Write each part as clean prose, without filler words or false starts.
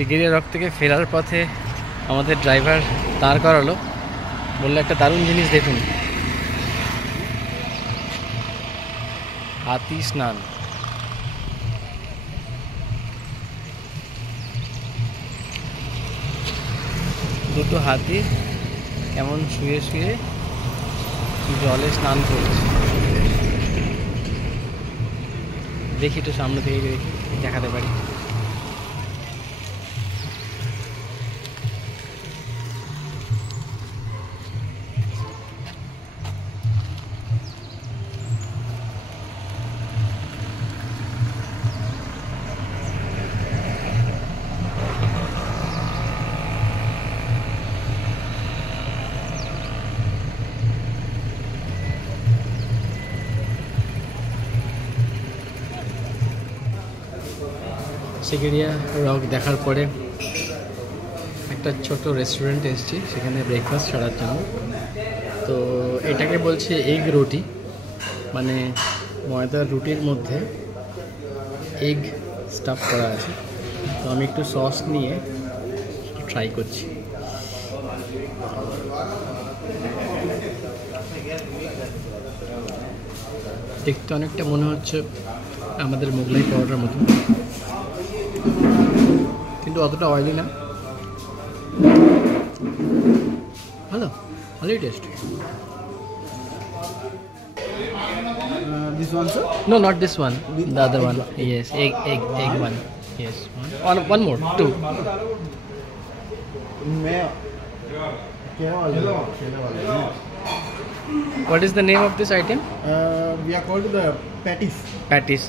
শিগগিরিয়া rock থেকে ফেরার পথে আমাদের ড্রাইভার দাঁড় করালো, বললো একটা দারুণ জিনিস দেখুন, হাতি স্নান। দুটো হাতি কেমন শুয়ে শুয়ে জলে স্নান করছে। দেখি একটু সামনে থেকে দেখি, দেখাতে পারি। শিগগিরিয়া রক দেখার পরে একটা ছোট রেস্টুরেন্টে এসেছি, সেখানে ব্রেকফাস্ট ছাড়ার জন্য। তো এটাকে বলছে এগ রুটি, মানে ময়দার রুটির মধ্যে এগ স্টাফ করা আছে। তো আমি একটু সস নিয়ে ট্রাই করছি। দেখতে অনেকটা মনে হচ্ছে আমাদের মোগলাই পাউডার মতো, কিন্তু অতটা অয়েলি না। ভালো, ভালোই test. This one, sir? No, not this one. The other one. Yes, egg one. Yes, one more, two. What is the name of this item? We are called the patties. Patties.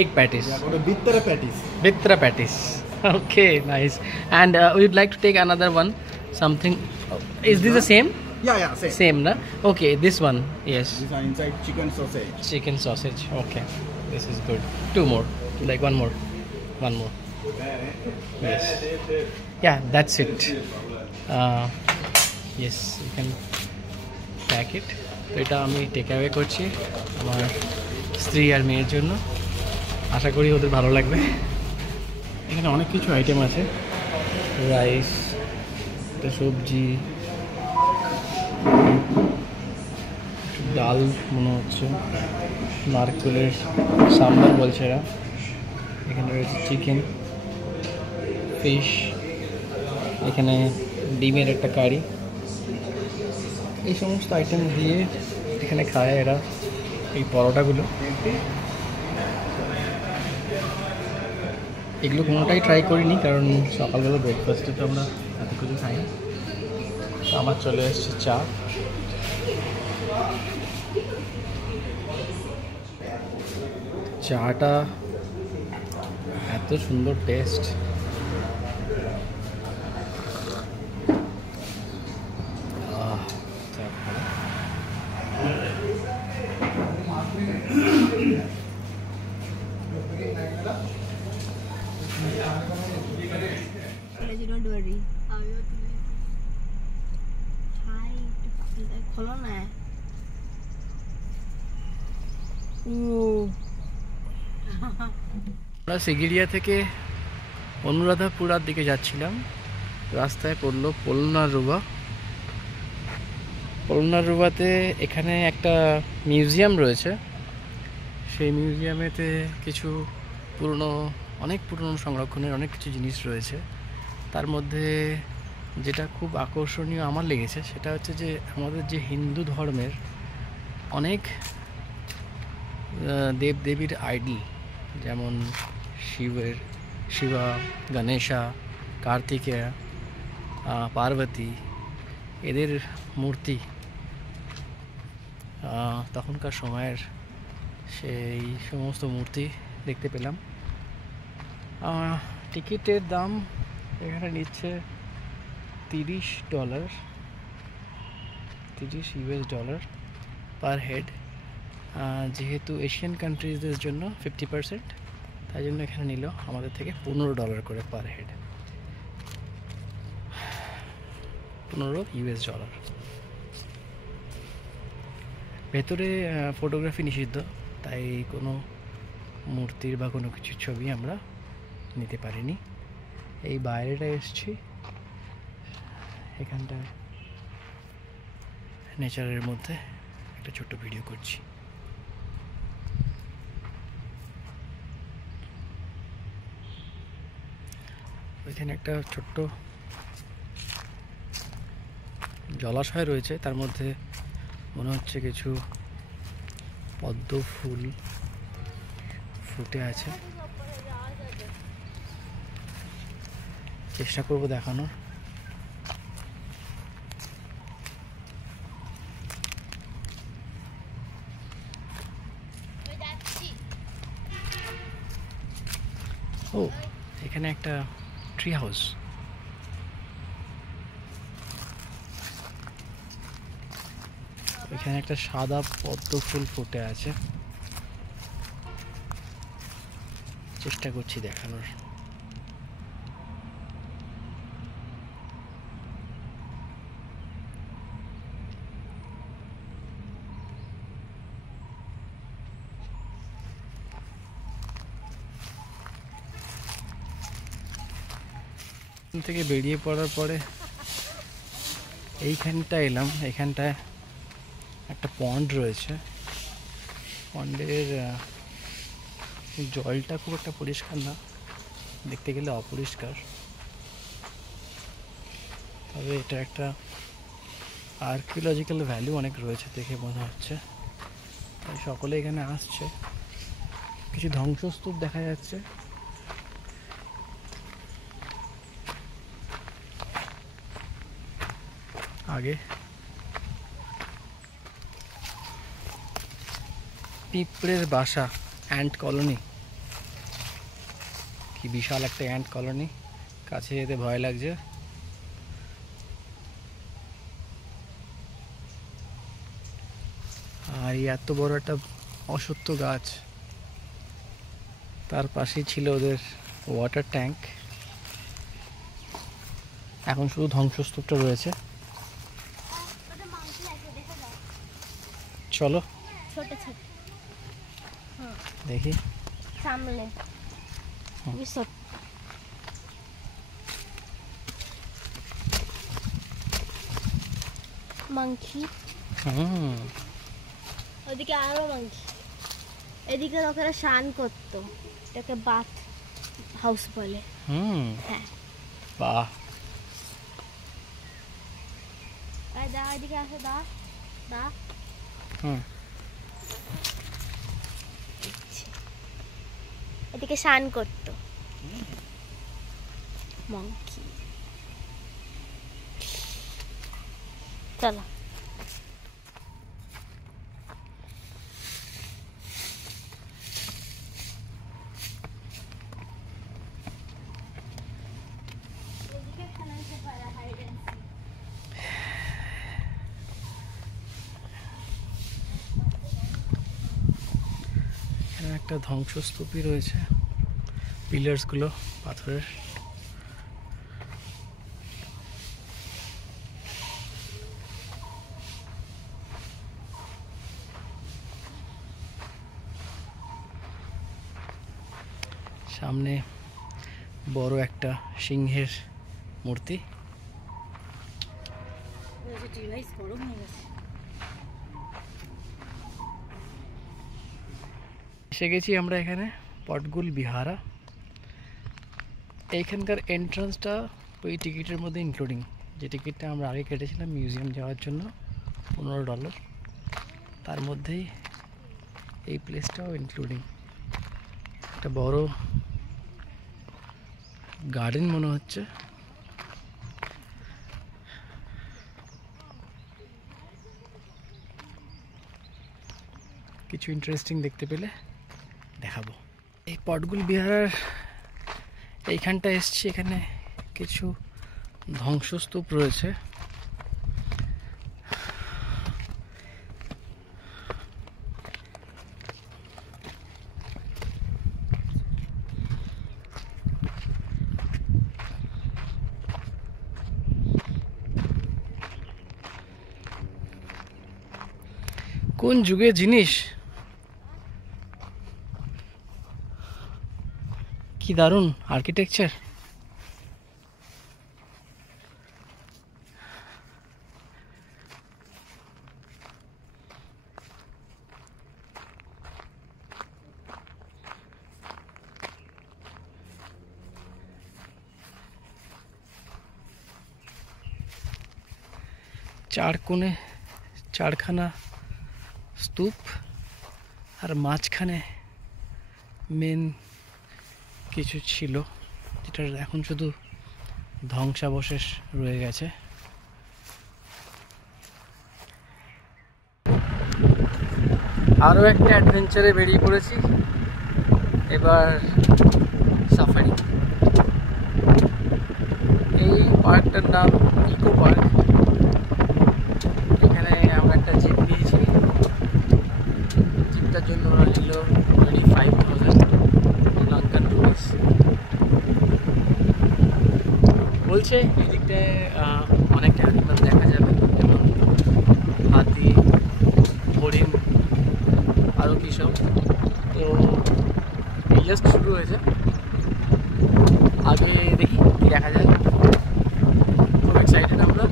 Egg patties. We are called the bitra patties. Bitra patties. Okay, nice. And we'd like to take another one. Something. Is this the same? Yeah, same. Same, na? Okay, this one. Yes. These are inside chicken sausage. Chicken sausage. Okay, this is good. Two more. Like one more. One more. Yes. Yeah, that's it. Yes, you can pack it. তো এটা আমি take away করছি আমার স্ত্রী আর মেয়ের জন্য। আশা করি ওদের ভালো লাগবে। এখানে অনেক কিছু আইটেম আছে, রাইস, সবজি, ডাল মনে হচ্ছে, নারকেলের সাম্বার বলছে এরা। এখানে রয়েছে চিকেন, ফিশ, এখানে ডিমের একটা কারি। এই সমস্ত আইটেম দিয়ে এখানে খায় এরা এই পরোটাগুলো। এগুলো কোনোটাই ট্রাই করিনি, কারণ সকালবেলা ব্রেকফাস্টে তো আমরা এত কিছু খাই না। আমার চলে এসছে চা। চাটা এত সুন্দর টেস্ট। Don't worry. খোলো না। আমরা শিগগিরিয়া থেকে অনুরাধাপুরার দিকে যাচ্ছিলাম, রাস্তায় পড়লো পোলনারুবা। পোলনারুবাতে এখানে একটা মিউজিয়াম রয়েছে, সেই মিউজিয়ামেতে কিছু অনেক পুরনো সংরক্ষণের অনেক কিছু জিনিস রয়েছে। তার মধ্যে যেটা খুব আকর্ষণীয় আমার লেগেছে সেটা হচ্ছে যে আমাদের যে হিন্দু ধর্মের অনেক দেবদেবীর আইডল, যেমন শিবা, গণেশা, কার্তিকেয়া, পার্বতী, এদের মূর্তি তখনকার সময়ের সেই সমস্ত মূর্তি দেখতে পেলাম। টিকিটের দাম এখানে নিচ্ছে $30, $30 পার হেড। যেহেতু এশিয়ান কান্ট্রিজদের জন্য 50%, তাই জন্য এখানে নিল আমাদের থেকে $15 করে পার হেড, $15। ভেতরে ফটোগ্রাফি নিষিদ্ধ, তাই কোনো মূর্তির বা কোনো কিছুর ছবি আমরা নিতে পারিনি। এই বাইরেটা এসছি, এখানটায় নেচারের মধ্যে একটা ছোট্ট ভিডিও করছি। ওইখানে একটা ছোট্ট জলাশয় রয়েছে, তার মধ্যে মনে হচ্ছে কিছু পদ্ম ফুল ফুটে আছে। চেষ্টা করব দেখানোর। ও, এখানে একটা ট্রি হাউস। এখানে একটা সাদা পদ্ম ফুল ফুটে আছে, চেষ্টা করছি দেখানোর। থেকে বেরিয়ে পড়ার পরে এইখানটা এলাম। এখানটায় একটা পন্ড রয়েছে। পন্ডের জলটা খুব একটা পরিষ্কার না, দেখতে গেলে অপরিষ্কার, তবে এটা একটা আর্কিওলজিক্যাল ভ্যালু অনেক রয়েছে দেখে মনে হচ্ছে, তাই সকলে এখানে আসছে। কিছু ধ্বংসস্তূপ দেখা যাচ্ছে। আগে পিঁপড়ের বাসা, অ্যান্ট কলোনি, কি বিশাল একটা অ্যান্ট কলোনি, কাছে যেতে ভয় লাগছে। আর এত বড় একটা অশ্বত্থ গাছ, তার পাশেই ছিল ওদের ওয়াটার ট্যাঙ্ক। এখন শুধু ধ্বংসস্তূপটা রয়েছে। চলো ছোট ছোট দেখি সামনে মাংকি। ওদিকে আরো মাংকি, এদিকে লোকেরা স্নান করতো, এটাকে বাথ হাউস বলে। হ্যাঁ, বাহ, দা এদিকে আসো, দা দা এদিকে স্নান করতো মাংকি। চলো একটা ধ্বংসস্তূপই রয়েছে, পিলার্স গুলো পাথরের। সামনে বড় একটা সিংহের মূর্তি। এসে গেছি আমরা এখানে পটগুল বিহারা। এইখানকার এন্ট্রান্সটা ওই টিকিটের মধ্যে ইনক্লুডিং, যে টিকিটটা আমরা আগে কেটেছিলাম মিউজিয়াম যাওয়ার জন্য $15, তার মধ্যেই এই প্লেসটাও ইনক্লুডিং। একটা বড় গার্ডেন মনে হচ্ছে। কিছু ইন্টারেস্টিং দেখতে পেলে দেখাবো। এই পটগুল বিহারের এইখানটা এসছি, এখানে কিছু ধ্বংসস্তূপ রয়েছে। কোন যুগের জিনিস, কি দারুণ আর্কিটেকচার। চার কোণে চারখানা স্তূপ আর মাঝখানে মেন কিছু ছিল যেটার এখন শুধু ধ্বংসাবশেষ রয়ে গেছে। আরও একটা অ্যাডভেঞ্চারে বেরিয়ে পড়েছি, এবার সাফারি। এই পার্কটার নাম ইকো পার্ক। এখানে আমরা একটা জিপ নিয়েছি, জিপটার জন্য ওরা নিল 25,000 লঙ্কান রুপিস। বলছে এদিকটায় অনেক অ্যানিমাল দেখা যাবে, যেমন হাতি, হরিণ, আরও কী সব। তো এই জাস্ট শুরু হয়েছে, আগে দেখি কী দেখা যায়। খুব এক্সাইটেড আমরা।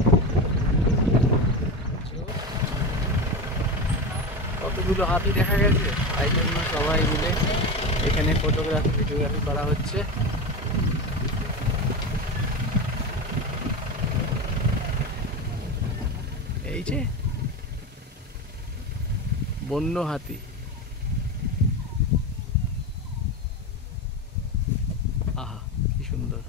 কতগুলো হাতি দেখা গেছে, তাই জন্য সবাই মিলে এখানে ফটোগ্রাফি ভিডিওগ্রাফি করা হচ্ছে। এই যে বন্য হাতি, আহা কি সুন্দর।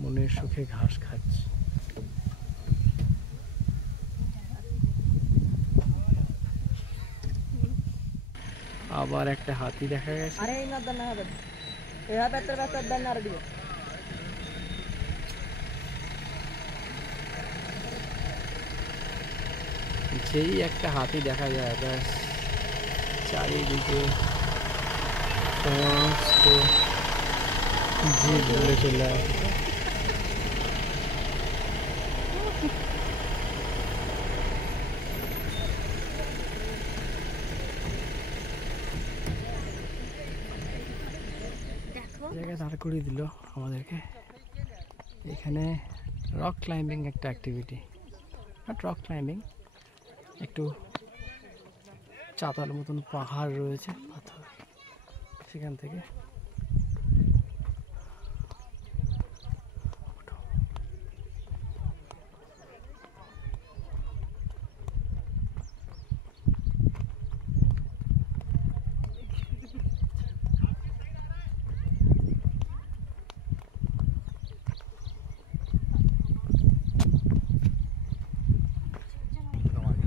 মনের সুখে ঘাস খাচ্ছে। আবার একটা হাতি দেখা গেছে। যেই একটা হাতি দেখা যায় ব্যাস চারিদিকে সমস্ত জীব বলে চলে আসে। জায়গায় দাঁড় করিয়ে দিল আমাদেরকে। এখানে রক ক্লাইম্বিং একটা অ্যাক্টিভিটি, বাট রক ক্লাইম্বিং একটু চাতাল মতন পাহাড় রয়েছে, পাথর, সেখান থেকে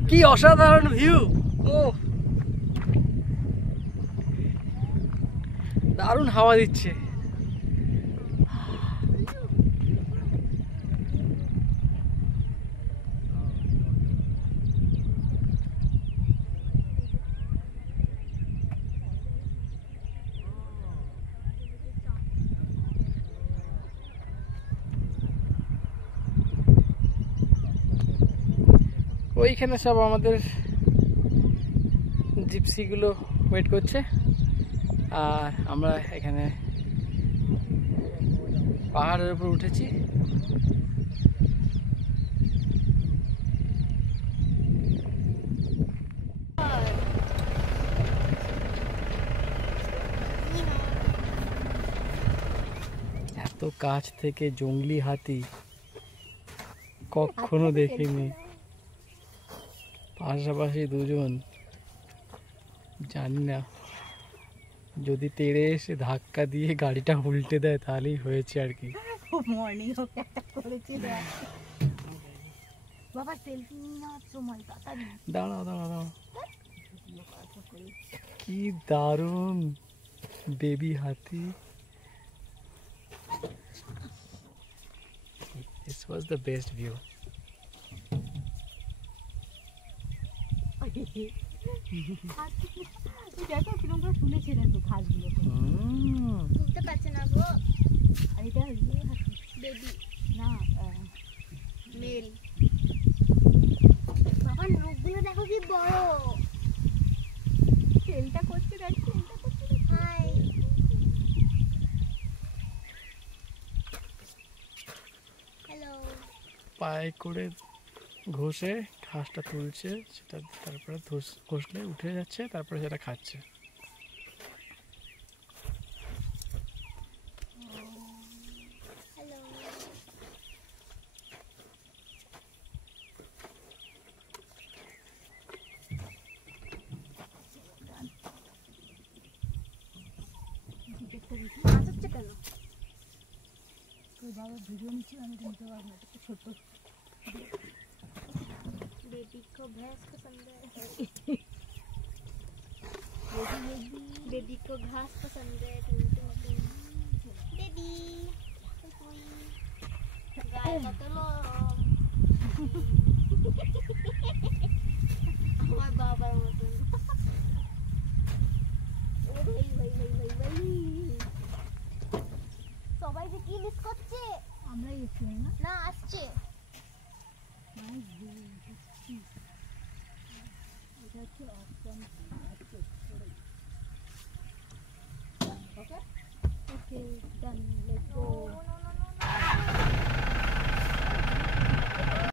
কি অসাধারণ ভিউ। ও দারুণ হাওয়া দিচ্ছে। ওইখানে সব আমাদের জিপসিগুলো ওয়েট করছে, আর আমরা এখানে পাহাড়ের উপর উঠেছি। এত কাছ থেকে জঙ্গলি হাতি কখনো দেখিনি। পাশাপাশি দুজন, জানি না, যদি তেড়ে এসে ধাক্কা দিয়ে গাড়িটা উল্টে দেয় তাহলেই হয়েছে আর কি। দাঁড়াও দাঁড়াও দাঁড়াও, কি দারুণ বেবি হাতি। This was the best view. দেখো কিরকম করে শুনেছে দেখো ঘাসগুলো বুঝতে পারছে না গো। আর এটা বেবি না মেল। বাবা নখগুলো দেখো কি বড়। তেলটা করতে যাচ্ছে, এটা করতে হাই। হ্যালো। পায়ে করে ঘষে ঘাসটা তুলছে, সেটা তারপরে ঘষলে উঠে যাচ্ছে, তারপরে সেটা খাচ্ছে। আসছে কেন? তোর বাবা ভিডিও নিচ্ছে, আমি তো নিতে পারবো না, এটা তো ছোট। बेबी को भैंस पसंद है, बेबी को घास पसंद है, बेबी गाय का तो लो আমার বাবার মতন। ও ভাই ভাই ভাই ভাই ভাই, সবাই যে কি মিস করছে। আমরা এসছি না, না আসছে। Okay, done.